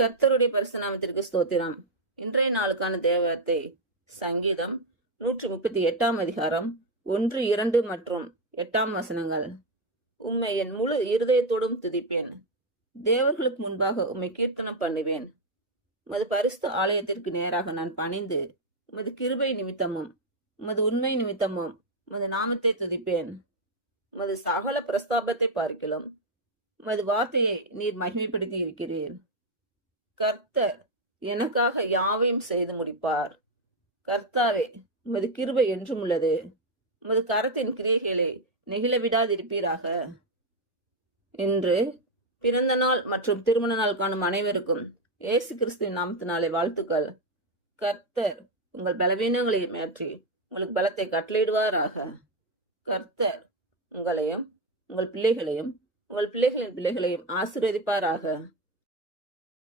கர்த்தருடைய பரிசுத்த நாமத்திற்கு ஸ்தோத்திரம். இன்றைய நாளுக்கான தேவத்தை சங்கீதம் 138 அதிகாரம் 1, 2 மற்றும் 8 வசனங்கள். உம்மை என் முழு இருதயத்தோடும் துதிப்பேன். தேவர்களுக்கு முன்பாக உம்மை கீர்த்தனம் பண்ணுவேன். உமது பரிசுத்த ஆலயத்திற்கு நேராக நான் பணிந்து உமது கிருபை நிமித்தமும் உமது உண்மை நிமித்தமும் உமது நாமத்தை துதிப்பேன். உமது சகல பிரஸ்தாபத்தை பார்க்கிலும் உமது வார்த்தையை நீர் மகிமைப்படுத்தி இருக்கிறீர். கர்த்தர் எனக்காக யாவையும் செய்து முடிப்பார். கர்த்தாவே, உமது கிருபை என்றும் உள்ளது. உமது கரத்தின் கிரியைகளை நெகிழ விடாதிருப்பீராக. இன்று பிறந்த நாள் மற்றும் திருமண நாள் காணும் அனைவருக்கும் இயேசு கிறிஸ்துவின் நாமத்தினாலே வாழ்த்துக்கள். கர்த்தர் உங்கள் பலவீனங்களை மாற்றி உங்களுக்கு பலத்தை கட்டளையிடுவாராக. கர்த்தர் உங்களையும் உங்கள் பிள்ளைகளையும் உங்கள் பிள்ளைகளின் பிள்ளைகளையும் ஆசீர்வதிப்பாராக.